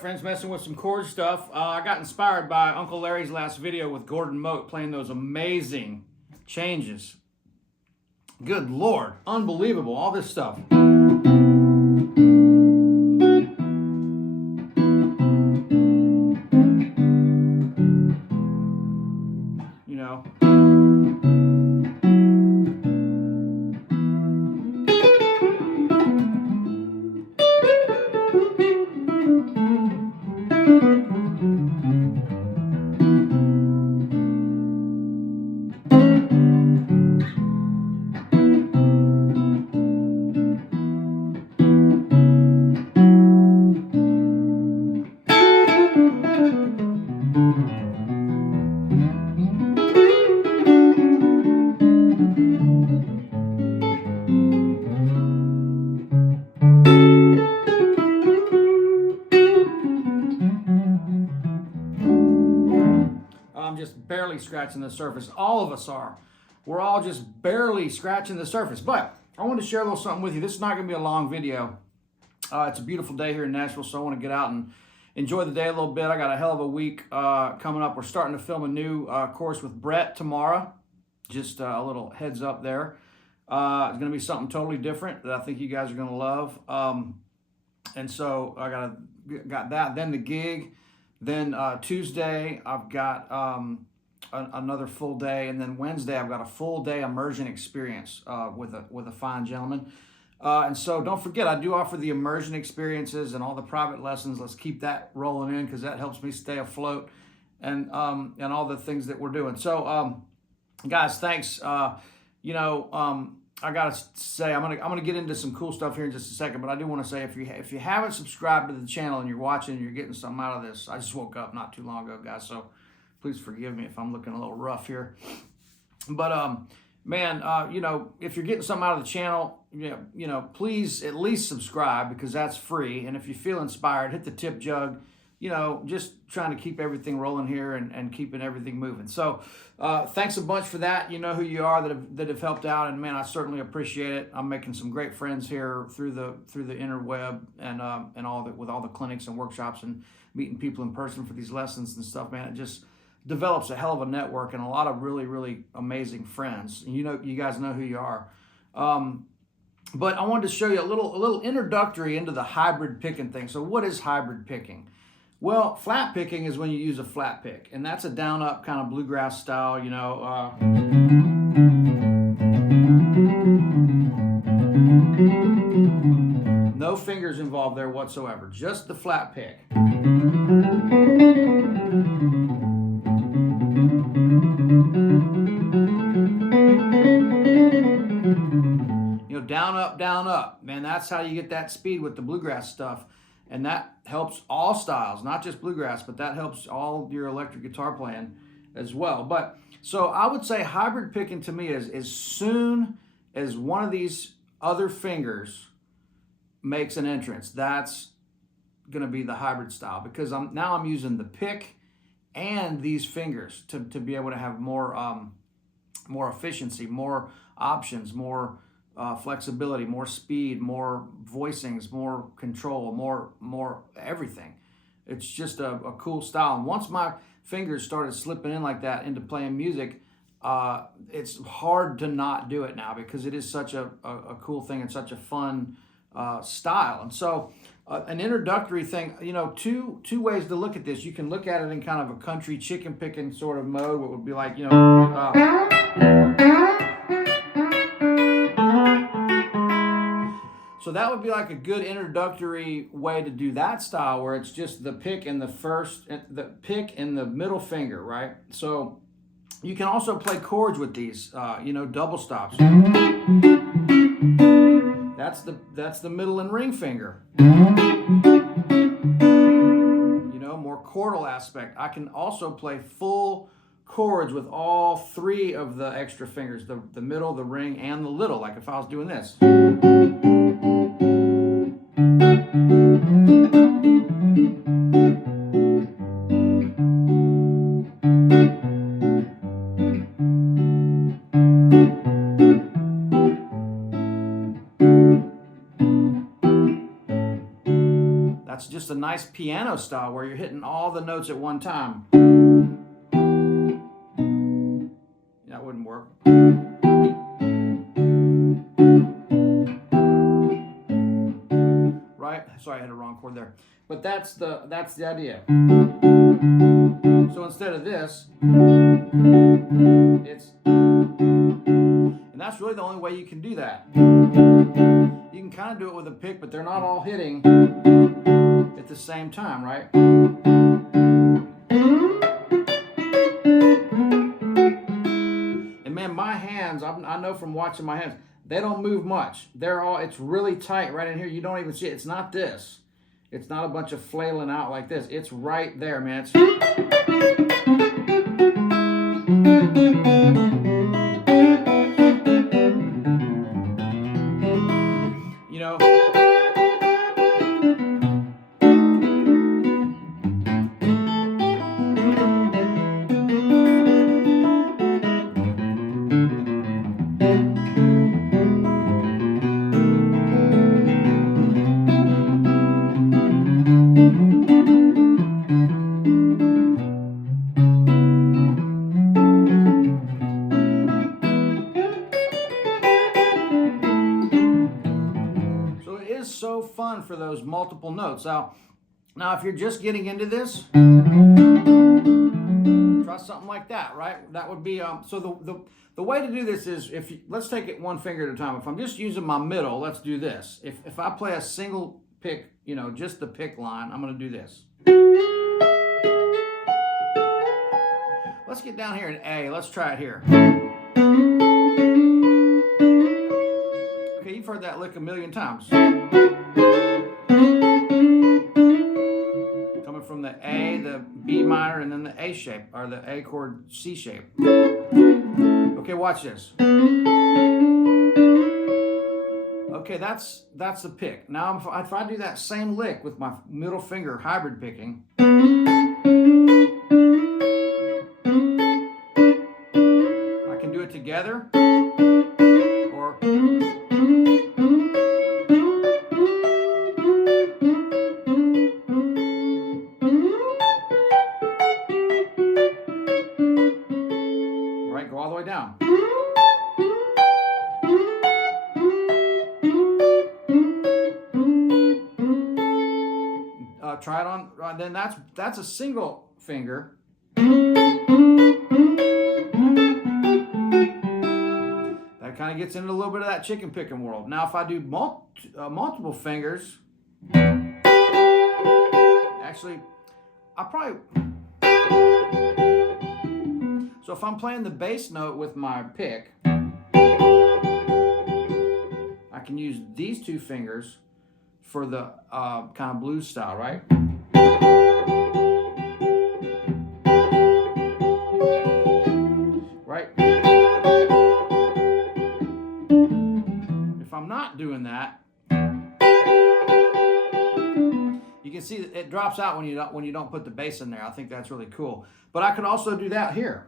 Friends, messing with some chord stuff. I got inspired by Uncle Larry's last video with Gordon Mote playing those amazing changes. Good Lord, unbelievable, all this stuff. You know. Just barely scratching the surface. All of us are. We're all just barely scratching the surface. But I want to share a little something with you. This is not going to be a long video. It's a beautiful day here in Nashville, so I want to get out and enjoy the day a little bit. I got a hell of a week coming up. We're starting to film a new course with Brett tomorrow. Just a little heads up there. It's going to be something totally different that I think you guys are going to love. And so I got that. Then the gig. Then Tuesday, I've got another full day, and then Wednesday, I've got a full day immersion experience with a fine gentleman. And so don't forget, I do offer the immersion experiences and all the private lessons. Let's keep that rolling in because that helps me stay afloat and all the things that we're doing. So, guys, thanks. I gotta say, I'm gonna get into some cool stuff here in just a second, but I do want to say if you haven't subscribed to the channel and you're watching and you're getting something out of this, I just woke up not too long ago, guys, so please forgive me if I'm looking a little rough here. But man, if you're getting something out of the channel, please at least subscribe because that's free. And if you feel inspired, hit the tip jug, you know, just trying to keep everything rolling here and keeping everything moving. So thanks a bunch for that. You know who you are that have helped out, and man, I certainly appreciate it. I'm making some great friends here through the interweb and all that, with all the clinics and workshops and meeting people in person for these lessons and stuff. Man, it just develops a hell of a network and a lot of really, really amazing friends. And you know, you guys know who you are. But I wanted to show you a little introductory into the hybrid picking thing. So what is hybrid picking? Well, flat picking is when you use a flat pick, and that's a down up kind of bluegrass style, you know. No fingers involved there whatsoever, just the flat pick. You know, down up. Man, that's how you get that speed with the bluegrass stuff. And that helps all styles, not just bluegrass, but that helps all your electric guitar playing as well. But so I would say hybrid picking to me is as soon as one of these other fingers makes an entrance, that's going to be the hybrid style, because now I'm using the pick and these fingers to be able to have more efficiency, more options, more flexibility, more speed, more voicings, more control, more everything. It's just a cool style. And once my fingers started slipping in like that into playing music, it's hard to not do it now, because it is such a cool thing and such a fun style. And so an introductory thing, you know, two ways to look at this. You can look at it in kind of a country chicken picking sort of mode, what would be like, you know, so that would be like a good introductory way to do that style, where it's just the pick and the pick and the middle finger, right? So you can also play chords with these, you know, double stops. That's the middle and ring finger. You know, more chordal aspect. I can also play full chords with all three of the extra fingers, the middle, the ring, and the little, like if I was doing this. That's just a nice piano style where you're hitting all the notes at one time. That wouldn't work. Right? Sorry, I had a wrong chord there. But that's the idea. So instead of this, it's, and that's really the only way you can do that. You can kind of do it with a pick, but they're not all hitting at the same time, right? And man, my hands, I know from watching my hands, they don't move much. It's really tight right in here. You don't even see it. It's not this. It's not a bunch of flailing out like this. It's right there, man. It's, you know, so fun for those multiple notes. Now if you're just getting into this, try something like that, right? That would be so the way to do this is, let's take it one finger at a time. If I'm just using my middle, let's do this. If I play a single pick, you know, just the pick line, I'm going to do this. Let's get down here in A. Let's try it here. Okay, you've heard that lick a million times. Coming from the A, the B minor, and then the A shape, or the A chord C shape. Okay, watch this. Okay, that's the pick. Now, if I do that same lick with my middle finger hybrid picking, I can do it together, or right, go all the way down. Try it on. Then that's a single finger. That kind of gets into a little bit of that chicken picking world. Now, if I do multiple fingers, actually, I probably. So if I'm playing the bass note with my pick, I can use these two fingers for the kind of blues style, right? Right? If I'm not doing that, you can see that it drops out when you don't put the bass in there. I think that's really cool. But I could also do that here.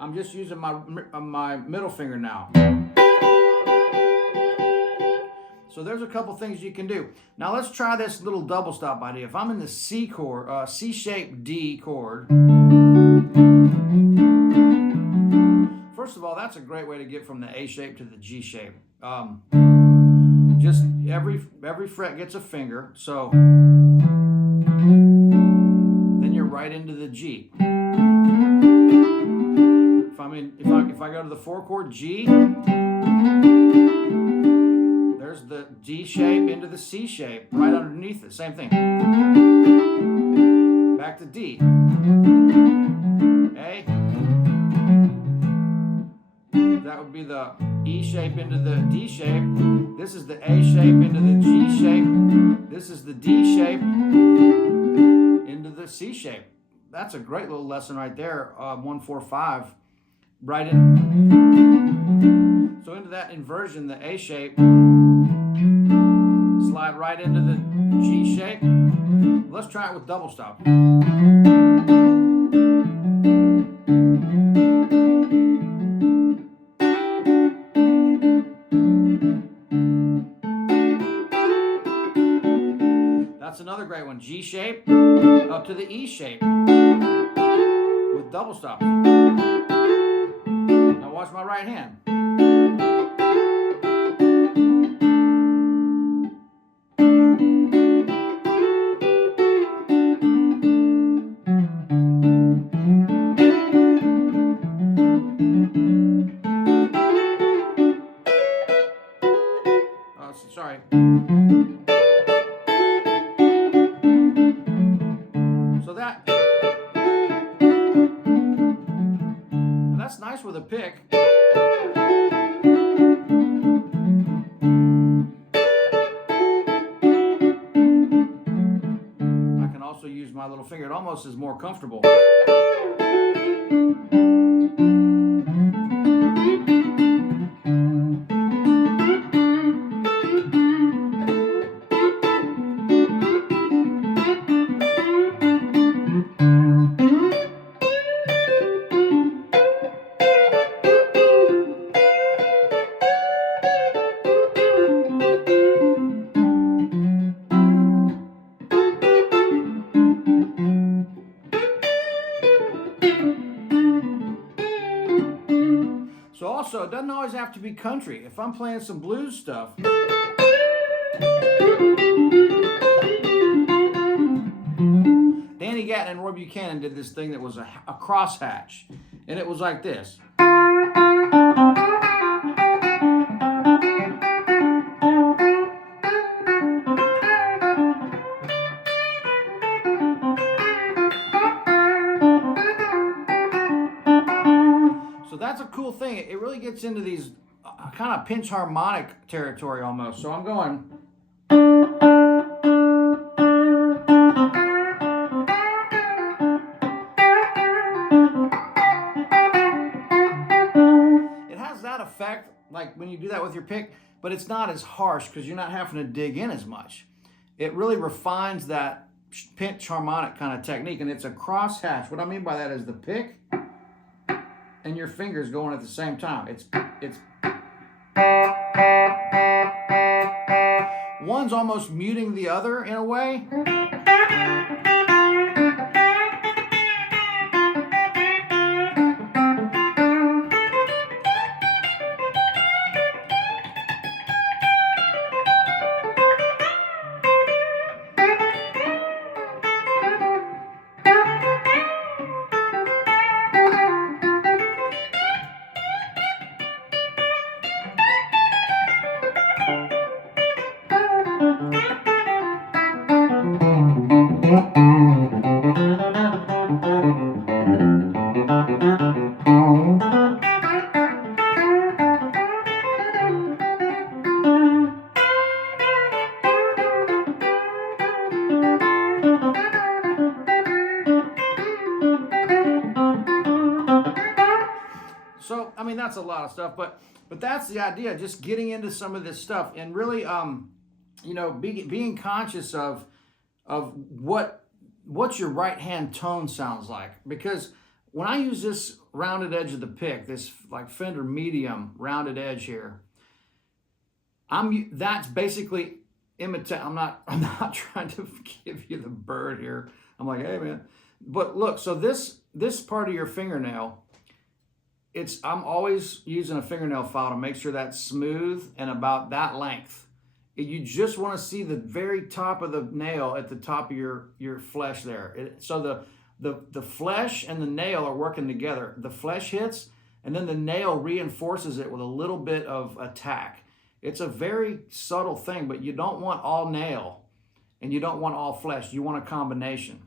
I'm just using my middle finger now. So there's a couple things you can do. Now let's try this little double stop idea. If I'm in the C chord, C-shaped D chord, first of all, that's a great way to get from the A shape to the G shape. Just every fret gets a finger, so then you're right into the G. If I go to the 4-chord G, there's the D shape into the C shape right underneath it. Same thing. Back to D. A. That would be the E shape into the D shape. This is the A shape into the G shape. This is the D shape into the C shape. That's a great little lesson right there. 1, 4, 5. Right in. So into that inversion, the A shape, slide right into the G shape. Let's try it with double stop. That's another great one. G shape up to the E shape with double stops. Now watch my right hand. Sorry. So that's nice with a pick. I can also use my little finger. It almost is more comfortable. So also, it doesn't always have to be country. If I'm playing some blues stuff, Danny Gatton and Roy Buchanan did this thing that was a crosshatch, and it was like this. So that's a cool thing. It really gets into these kind of pinch harmonic territory almost. So I'm going. It has that effect like when you do that with your pick, but it's not as harsh because you're not having to dig in as much. It really refines that pinch harmonic kind of technique, and it's a crosshatch. What I mean by that is the pick and your fingers going at the same time. It's one's almost muting the other in a way. So, I mean, that's a lot of stuff, but that's the idea, just getting into some of this stuff and really, you know, being conscious of what your right hand tone sounds like. Because when I use this rounded edge of the pick, this like Fender medium rounded edge here, that's basically imitate. I'm not trying to give you the bird here. I'm like, hey man, but look, so this part of your fingernail, I'm always using a fingernail file to make sure that's smooth and about that length. You just want to see the very top of the nail at the top of your flesh there. So the flesh and the nail are working together. The flesh hits, and then the nail reinforces it with a little bit of attack. It's a very subtle thing, but you don't want all nail, and you don't want all flesh. You want a combination.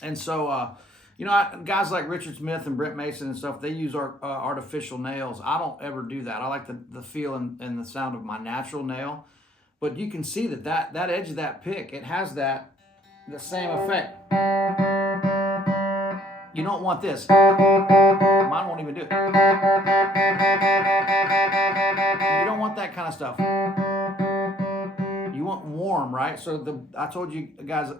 And so, you know, guys like Richard Smith and Brent Mason and stuff, they use artificial nails. I don't ever do that. I like the feel and the sound of my natural nail. But you can see that edge of that pick, it has the same effect. You don't want this. Mine won't even do it. You don't want that kind of stuff. You want warm, right? So I told you guys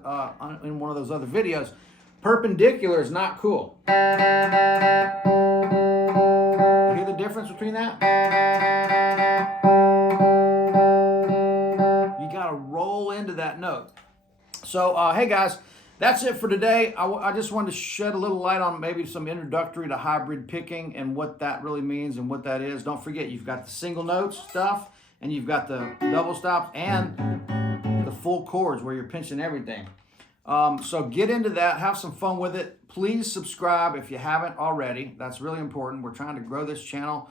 in one of those other videos, perpendicular is not cool. You hear the difference between that? You gotta roll into that note. So, hey guys, that's it for today. I just wanted to shed a little light on maybe some introductory to hybrid picking and what that really means and what that is. Don't forget, you've got the single notes stuff, and you've got the double stops and the full chords where you're pinching everything. So get into that, have some fun with it. Please subscribe if you haven't already. That's really important. We're trying to grow this channel.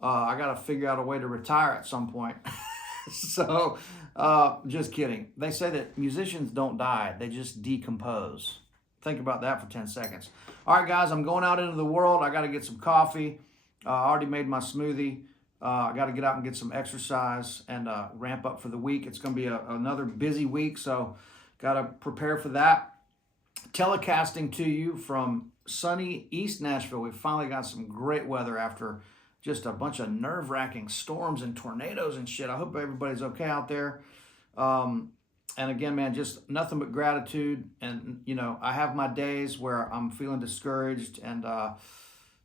I got to figure out a way to retire at some point. So, just kidding. They say that musicians don't die, they just decompose. Think about that for 10 seconds. All right, guys, I'm going out into the world. I got to get some coffee. I already made my smoothie. I got to get out and get some exercise and ramp up for the week. It's going to be another busy week, so got to prepare for that. Telecasting to you from sunny East Nashville. We finally got some great weather after just a bunch of nerve-wracking storms and tornadoes and shit. I hope everybody's okay out there. And again, man, just nothing but gratitude. And, you know, I have my days where I'm feeling discouraged. And I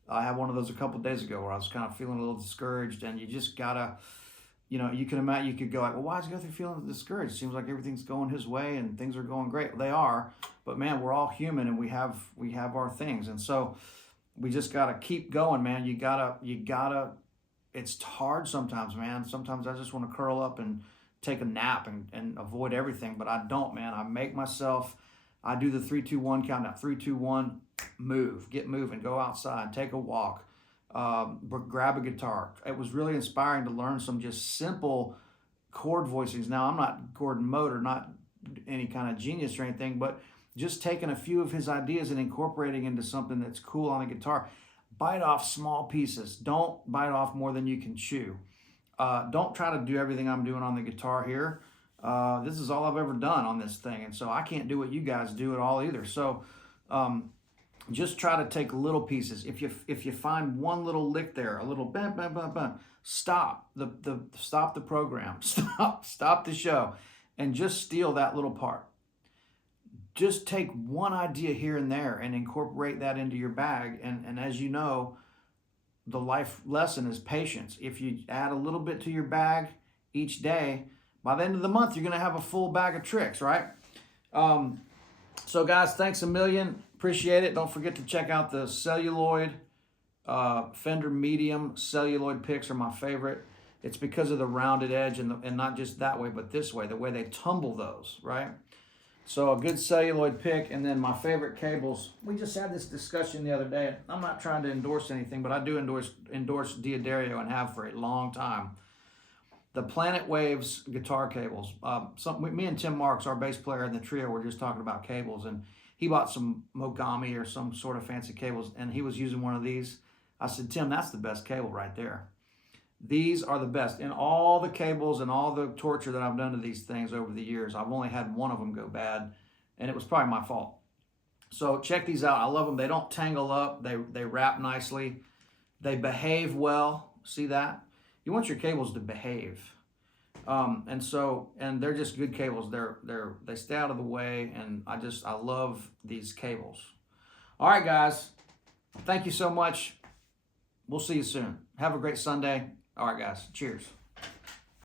had one of those a couple of days ago where I was kind of feeling a little discouraged. And you just got to, you know, you can imagine, you could go like, well, why is Guthrie feeling discouraged? It seems like everything's going his way and things are going great. Well, they are, but man, we're all human and we have our things. And so we just got to keep going, man. You gotta, it's hard sometimes, man. Sometimes I just want to curl up and take a nap and avoid everything, but I don't, man. I make myself, I do the 3-2-1 countdown. 3-2-1, move, get moving, go outside, take a walk. Grab a guitar. It was really inspiring to learn some just simple chord voicings. Now, I'm not Gordon Motor, not any kind of genius or anything, but just taking a few of his ideas and incorporating into something that's cool on the guitar. Bite off small pieces. Don't bite off more than you can chew. Don't try to do everything I'm doing on the guitar here. This is all I've ever done on this thing, and so I can't do what you guys do at all either. So just try to take little pieces. If you find one little lick there, a little bam, bam, bam, bam, stop the program, stop the show, and just steal that little part. Just take one idea here and there and incorporate that into your bag. And as you know, the life lesson is patience. If you add a little bit to your bag each day, by the end of the month, you're going to have a full bag of tricks, right? So guys, thanks a million. Appreciate it. Don't forget to check out the celluloid, Fender medium celluloid picks are my favorite. It's because of the rounded edge and not just that way, but this way, the way they tumble those, right? So a good celluloid pick, and then my favorite cables. We just had this discussion the other day. I'm not trying to endorse anything, but I do endorse Diodario and have for a long time. The Planet Waves guitar cables. Me and Tim Marks, our bass player in the trio, were just talking about cables, and he bought some Mogami or some sort of fancy cables, and he was using one of these. I said, Tim, that's the best cable right there. These are the best. In all the cables and all the torture that I've done to these things over the years, I've only had one of them go bad, and it was probably my fault. So check these out. I love them. They don't tangle up. They wrap nicely. They behave well. See that? You want your cables to behave. And they're just good cables. They stay out of the way, and I love these cables. All right, guys. Thank you so much. We'll see you soon. Have a great Sunday. All right, guys. Cheers.